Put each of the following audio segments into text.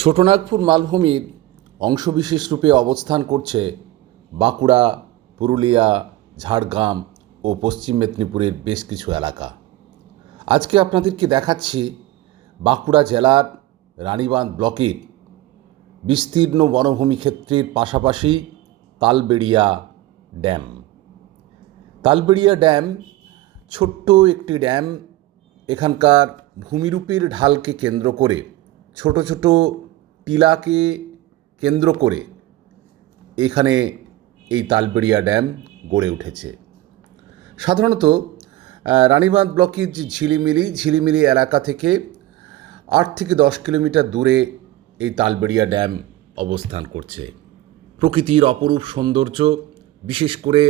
ছোটনাগপুর মালভূমির অংশবিশেষ রূপে অবস্থান করছে বাঁকুড়া, পুরুলিয়া, ঝাড়গ্রাম ও পশ্চিম মেদিনীপুরের বেশ কিছু এলাকা। আজকে আপনাদেরকে দেখাচ্ছি বাঁকুড়া জেলার রানীবাঁধ ব্লকের বিস্তীর্ণ বনভূমি ক্ষেত্রের পাশাপাশি তালবেড়িয়া ড্যাম। তালবেড়িয়া ড্যাম ছোট্ট একটি ড্যাম, এখানকার ভূমিরূপের ঢালকে কেন্দ্র করে ছোট ছোট টিলাকে কেন্দ্র করে এখানে এই তালবেড়িয়া ড্যাম গড়ে উঠেছে। সাধারণত রানীবাঁধ ব্লকের যে ঝিলিমিলি ঝিলিমিলি এলাকা থেকে আট থেকে দশ কিলোমিটার দূরে এই তালবেড়িয়া ড্যাম অবস্থান করছে। প্রকৃতির অপরূপ সৌন্দর্য, বিশেষ করে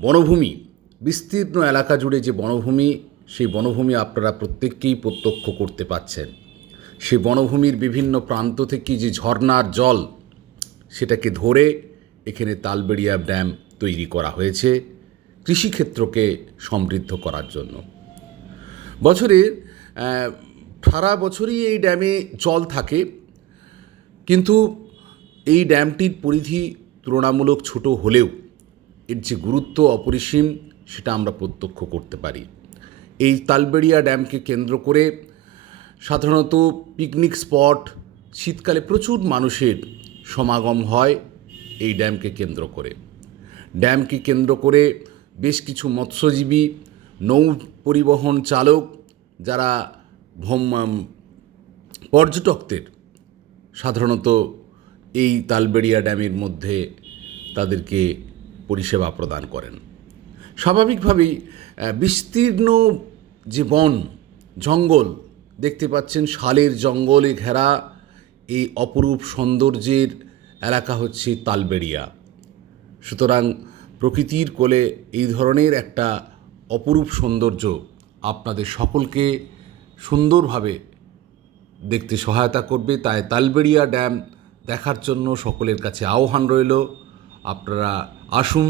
বনভূমি, বিস্তীর্ণ এলাকা জুড়ে যে বনভূমি, সেই বনভূমি আপনারা প্রত্যেককেই প্রত্যক্ষ করতে পাচ্ছেন। সেই বনভূমির বিভিন্ন প্রান্ত থেকে যে ঝর্ণার জল সেটাকে ধরে এখানে তালবেড়িয়া ড্যাম তৈরি করা হয়েছে কৃষিক্ষেত্রকে সমৃদ্ধ করার জন্য। বছরে আহ, সারা বছরই এই ড্যামে জল থাকে কিন্তু এই ড্যামটির পরিধি তুলনামূলক ছোট হলেও এর যে গুরুত্ব অপরিসীম সেটা আমরা প্রত্যক্ষ করতে পারি। এই তালবেড়িয়া ড্যামকে কেন্দ্র করে সাধারণত পিকনিক স্পট শীতকালে প্রচুর মানুষের সমাগম হয় এই ড্যামকে কেন্দ্র করে। ড্যামকে কেন্দ্র করে বেশ কিছু মৎস্যজীবী, নৌ পরিবহন চালক, যারা পর্যটকদের সাধারণত এই তালবেড়িয়া ড্যামের মধ্যে তাদেরকে পরিষেবা প্রদান করেন। স্বাভাবিকভাবেই বিস্তীর্ণ যে বন, জঙ্গল দেখতে পাচ্ছেন শালের জঙ্গলে ঘেরা এই অপরূপ সৌন্দর্যের এলাকা হচ্ছে তালবেড়িয়া। সুতরাং প্রকৃতির কোলে এই ধরনের একটা অপরূপ সৌন্দর্য আপনাদের সকলকে সুন্দরভাবে দেখতে সহায়তা করবে। তাই তালবেড়িয়া ড্যাম দেখার জন্য সকলের কাছে আহ্বান রইল। আপনারা আসুন,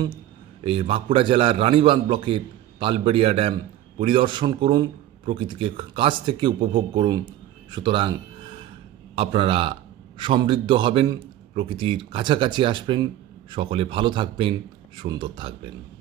এই বাঁকুড়া জেলার রানীবাঁধ ব্লকের তালবেড়িয়া ড্যাম পরিদর্শন করুন। প্রকৃতিকে কাছ থেকে উপভোগ করুন। সুতরাং আপনারা সমৃদ্ধ হবেন, প্রকৃতির কাছাকাছি আসবেন, সকলে ভালো থাকবেন, সুন্দর থাকবেন।